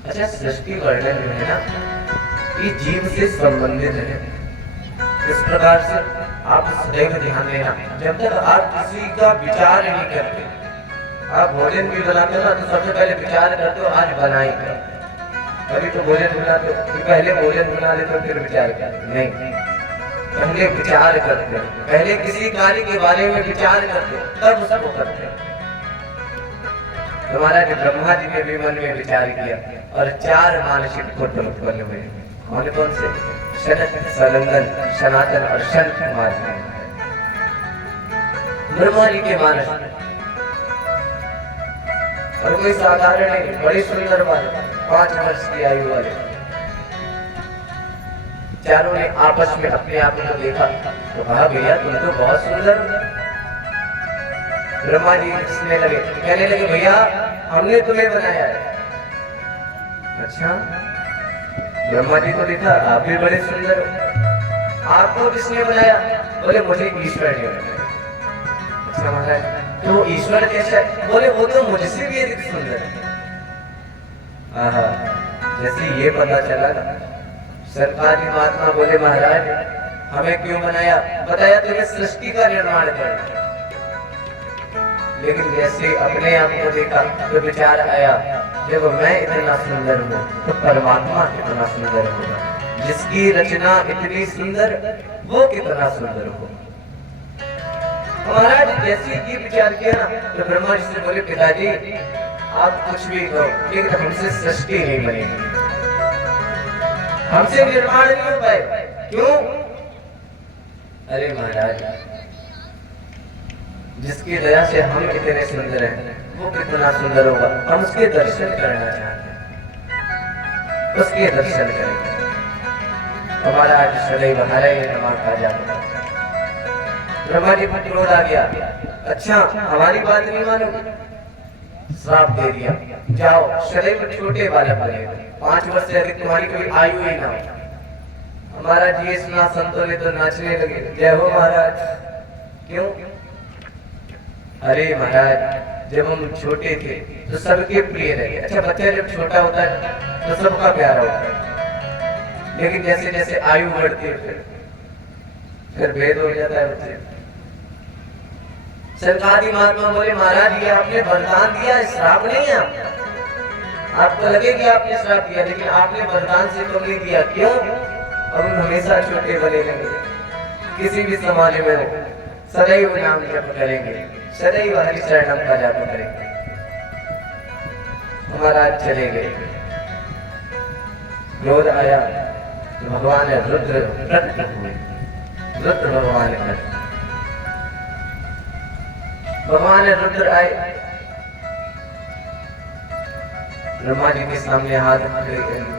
अच्छा, सृष्टि वर्णन जो है ना, ये जीव से संबंधित है। इस प्रकार से आप सदैव ध्यान देना, जब तक आप किसी का विचार नहीं करते, आप भोजन भी बनाते हो ना तो सबसे पहले विचार करते हो आज बनाएंगे। अभी तो भोजन बनाते हो, पहले भोजन बना लेते हो फिर विचार करते, नहीं, पहले विचार करते हो, पहले किसी कार्य के बारे में विचार करते हो तब उसको करते हो। तुम्हारा जो ब्रह्मा जी ने भी मन में विचार किया और 4 मानसिक पुत्र उत्पन्न हुए। कौन से? सनत, सनंदन, सनातन और शन कुमार जी। ब्रह्मा जी के मानस, और कोई साधारण नहीं, बड़ी सुंदर बात, 5 वर्ष की आयु वाले। चारों ने आपस में अपने आप को देखा तो कहा, भैया तुम तो बहुत सुंदर हो। ब्रह्मा जी हंसने लगे, कहने लगे, भैया हमने तुम्हें बनाया है। अच्छा, ब्रह्मा जी को देखा, आप भी बड़े सुंदर हो। आपको किसने बनाया? बोले मुझे ईश्वर ने बनाया। अच्छा महाराज, तो ईश्वर कैसा है? बोले वो तो मुझसे भी अधिक सुंदर है। आहा, जैसे ये पता चला ना, सरकारी महात्मा बोले, महाराज हमें क्यों बनाया? बताया तुम्हें सृष्टि का निर्माण करना। लेकिन जैसे अपने आप को देखा तो विचार आया, जब मैं इतना सुंदर हूँ तो परमात्मा कितना सुंदर होगा, जिसकी रचना इतनी सुंदर वो कितना सुंदर हो। महाराज जैसे ये विचार किया ना तो ब्रह्मा जी से बोले, पिताजी आप कुछ भी करो लेकिन हमसे सृष्टि नहीं बनेगी, हमसे निर्माण नहीं हो पाए। क्यों? अरे महाराज, जिसकी दया से हम इतने सुंदर हैं वो कितना सुंदर होगा, हम उसके दर्शन करना चाहते हैं, उसके दर्शन करेंगे। हमारा आज सदैव हरे नमः का जाप। ब्रह्मा जी पर क्रोध आ गया, अच्छा हमारी बात नहीं मानोगे? श्राप दे दिया, जाओ सदैव छोटे बालक बने, 5 वर्ष से अधिक तुम्हारी कोई आयु ही ना हो। हमारा जी सुना संतों ने तो नाचने लगे, जय हो महाराज। क्यों? अरे महाराज, जब हम छोटे थे तो सबके प्रिय रहे। अच्छा, बच्चा जब छोटा होता है तो सबका प्यारा होता है, लेकिन जैसे जैसे आयु बढ़ती है फिर भेद हो जाता है बच्चे। सरकारी महात्मा बोले, महाराज ये आपने वरदान दिया, श्राप नहीं है। आपको लगे कि आपने श्राप दिया, लेकिन आपने वरदान से तो नहीं दिया। क्यों? अब हम हमेशा छोटे बने रहेंगे, किसी भी समाज में हो सदैव नाम जप करेंगे, सदैव हरि शरणम का जाप करेंगे। महाराज चले गए, क्रोध आया तो भगवान रुद्र प्रकट हुए। रुद्र भगवान का भगवान रुद्र आए, ब्रह्मा जी के सामने हाथ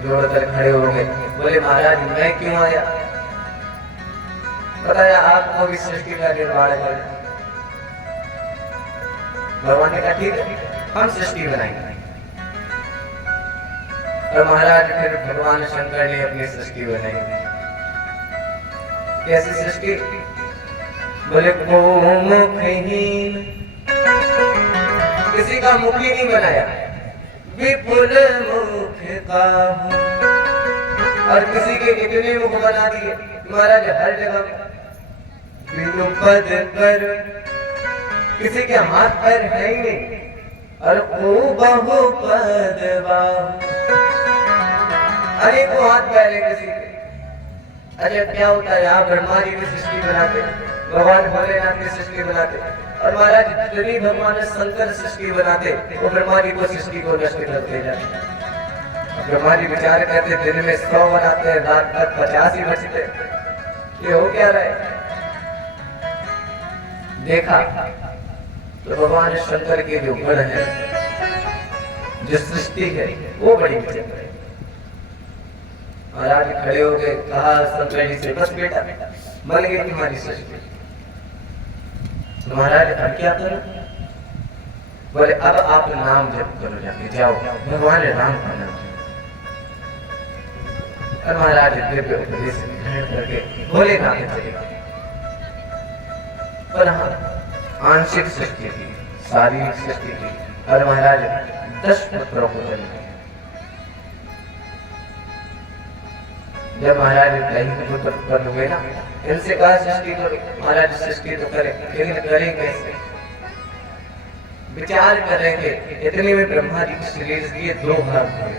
जोड़कर खड़े हो गए। बोले महाराज मैं क्यों आया? बताया आपको भी सृष्टि का निर्माण कर। भगवान ने कहा ठीक है हम सृष्टि बनाएंगे। और महाराज फिर भगवान शंकर ने अपनी सृष्टि बनाई। कैसी सृष्टि? बोले को मुखहीन, किसी का मुख ही नहीं बनाया, विपुल मुख का, और किसी के इतने मुख बना दिए महाराज हर जगह बिनु पद कर, किसी के हाथ पैर है ही नहीं, और को बहु पद बाहु, अनेकों हाथ पैर है किसी के। अरे क्या होता है, आप ब्रह्मा जी की सृष्टि बनाते, भगवान भोलेनाथ की सृष्टि बनाते, और महाराज जितनी भगवान शंकर सृष्टि बनाते वो ब्रह्मा जी को सृष्टि को नष्ट करते जाते। ब्रह्मा जी विचार करते दिन में 100 बनाते, रात तक 50 ही बचते, ये हो क्या रहा है? देखा तो भगवान शंकर के जो गुण है, जो सृष्टि है वो बड़ी विचित्र है। महाराज खड़े हो गए, कहा शंकर जी से बस बेटा बन गई तुम्हारी सृष्टि। महाराज अब क्या करो? बोले अब आप नाम जप करो, जाके जाओ भगवान राम का नाम। और महाराज दिव्य उपदेश ग्रहण करके भोलेनाथ चले गए। पर हाँ आंशिक सृष्टि की, शारीरिक सृष्टि की, और महाराज 10 पुत्रों को जन्म दिया। जब महाराज दैहिक पुत्र उत्पन्न हुए ना, इनसे कहा सृष्टि करो। महाराज सृष्टि तो करें, लेकिन करें कैसे? विचार करेंगे। इतने में ब्रह्मा जी के शरीर दिए 2 भाग हुए,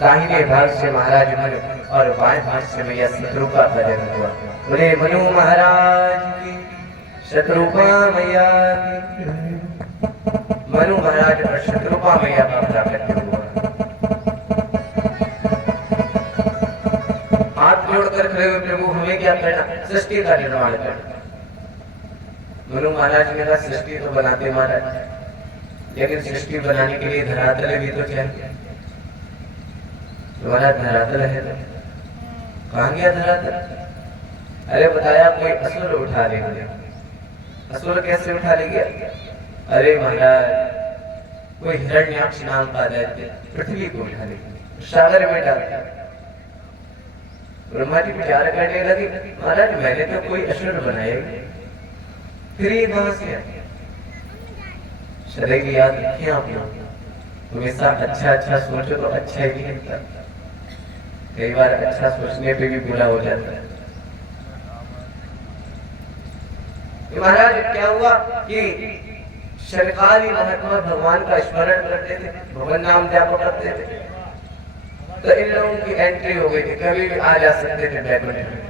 दाहिने भाग से महाराज मनु और बाएं भाग से मैया शत्रुपा का जन्म हुआ। बोले मनु महाराज की, शत्रुपा मैया की। मनु महाराज और शत्रुपा मैया का प्राकट्य हुआ। हाथ जोड़कर खड़े हुए प्रभु हमें क्या करना? सृष्टि का निर्माण करना। मनु महाराज ने कहा सृष्टि तो बनाते महाराज, लेकिन सृष्टि बनाने के लिए धरातल भी तो चाहिए। तुम्हारा धरातल है ना? कहाँ गया धरातल? अरे बताया कोई असुर उठा ले गया। असुर कैसे उठा ले गया? अरे महाराज कोई हिरण्याक्ष नाम का दैत्य पृथ्वी को उठा ले गया, सागर में डाल दिया। ब्रह्मा जी विचार करने लगे, महाराज मैंने तो कोई असुर बनाया, फिर ये कहां से आया? सदैव याद रखिए आप लोग, हमेशा अच्छा सोचो तो अच्छा ही लगता। कई बार अच्छा सोचने पे भी बुरा हो जाता है। महाराज क्या हुआ कि सरकारी महात्मा भगवान का स्मरण करते थे, भगवान नाम जाप करते थे, तो इन लोगों की एंट्री हो गई थी, कभी भी आ जा सकते थे बैकुंठ में।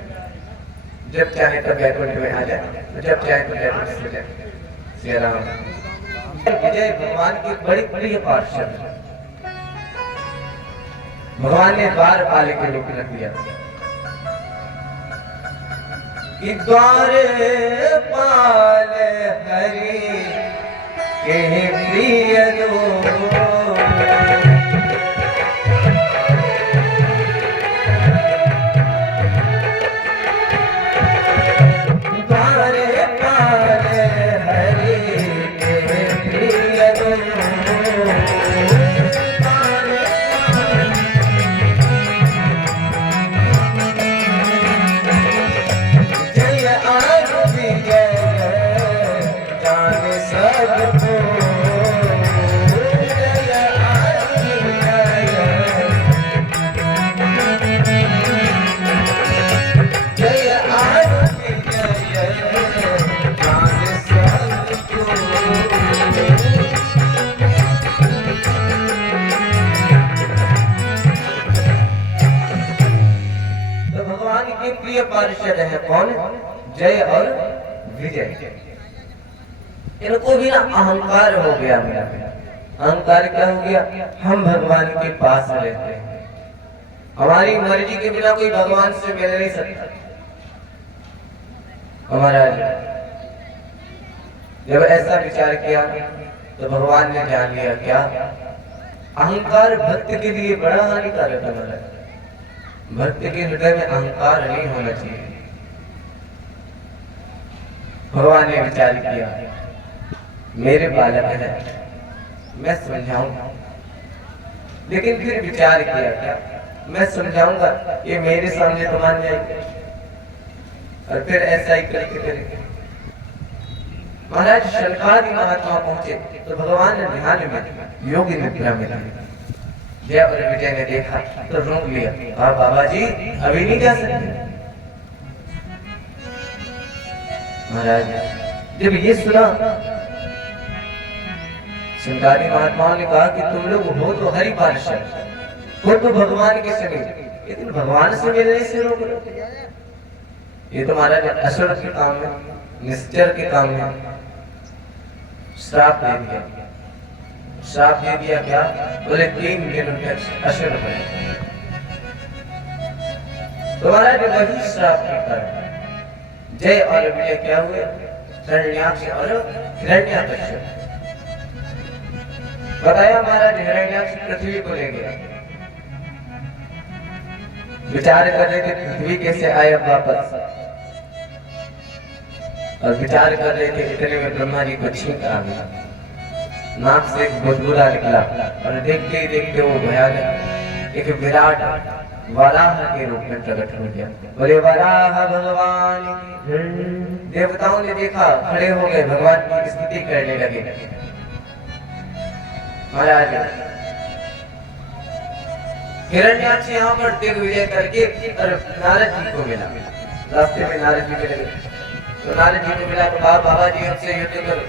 जब चाहे तब बैकुंठ में आ जाए, जब चाहे तो बैकुंठ से जाए। श्री राम विजय भगवान की बड़ी बड़ी पार्षद। भगवान ने द्वार पाले के रूप रख दिया कि द्वार पाल हरि के प्रिय दो। पार्षद है कौन? जय और विजय। इनको भी ना अहंकार हो गया। मेरा अहंकार क्या हो गया? हम भगवान के पास रहते हैं, हमारी मर्जी के बिना कोई भगवान से मिल नहीं सकता। हमारा जब ऐसा विचार किया तो भगवान ने जान लिया क्या अहंकार भक्त के लिए बड़ा हानिकारक है महाराज। भक्त के हृदय में अहंकार नहीं होना चाहिए। भगवान ने विचार किया मेरे बालक है मैं समझाऊंगा, लेकिन फिर विचार किया क्या मैं समझाऊंगा ये मेरे सामने तो मान जाएंगे और फिर ऐसा ही करके करेंगे। महाराज शनकादि महात्मा पहुंचे तो भगवान ने ध्यान में योगी निद्रा में थे। जय और विजय ने देखा तो रोक लिया, हाँ बाबा जी अभी नहीं जा सकते। महाराज जब ये सुना शनकादि महात्माओं ने कहा कि तुम लोग हो तो हरि पार्षद, हो तो भगवान के समीप, लेकिन भगवान से मिलने से रोक लो। ये तो महाराज असुर के काम में, निश्चर के काम में श्राप दे दिया। श्राप दे दिया क्या बोले 3 दिन तक असुर बने। तो महाराज वही श्राप के कारण जय और विजय क्या हुए, हिरण्याक्ष और हिरण्याकश्यप। बताया महाराज हिरण्याक्ष पृथ्वी को ले गया। विचार कर रहे थे पृथ्वी कैसे आए अब वापस, और विचार कर रहे थे इतने में ब्रह्मा जी को छींक आ गया, नाक से एक बुलबुला निकला और देखते ही देखते वो भयानक एक विराट वराह के रूप में प्रकट हो गया। बोले वराह भगवान। देवताओं ने देखा, खड़े हो गए, भगवान की स्तुति करने लगे। महाराज हिरण्याक्ष यहाँ पर दिग्विजय करके और नारद जी को मिला। रास्ते में नारद जी मिले तो नारद जी को मिला तो कहा बाबा जी हमसे युद्ध करो।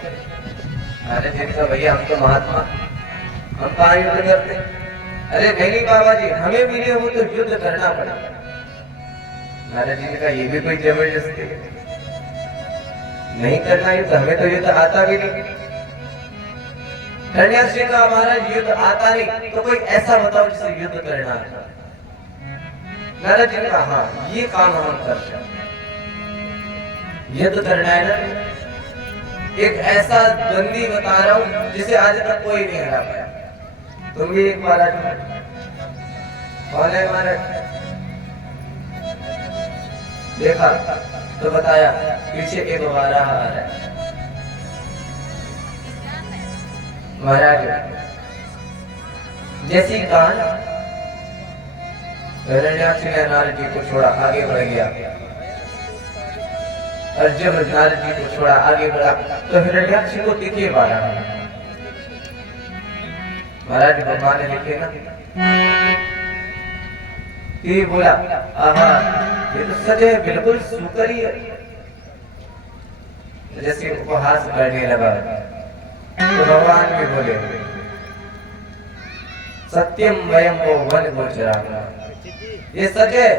नारद जी ने कहा भैया हम तो महात्मा, हम कहाँ युद्ध करते। अरे नहीं बाबा जी हमें मिले हो तो युद्ध करना पड़ा। नारद जी ने कहा ये भी कोई जबरदस्ती नहीं करना युद्ध, हमें तो युद्ध आता भी नहीं। हिरण्याक्ष ने कहा महाराज युद्ध आता नहीं तो कोई ऐसा बताओ जिसे युद्ध करना है। नारद जी ने कहा हाँ ये काम हम करते हैं, युद्ध करना है ना। एक ऐसा द्वंद्वी बता रहा हूं जिसे आज तक कोई नहीं हरा पाया। तुम भी एक बार कौन है महाराज देखा तो बताया पीछे एक वराह आ रहा है। महाराज जैसी कान हिरण्याक्ष ने नारद जी को छोड़ा आगे बढ़ गया, और जब नारद जी को छोड़ा आगे बढ़ा तो हिरण्याक्ष को दिखे वराह। महाराज भगवान ने लिखे ना ये बोला आहा ये तो सच है, बिल्कुल सूकर ही है। जैसे उपहास करने लगा तो भगवान भी बोले सत्यम वयम को वन गोचरा, ये सच है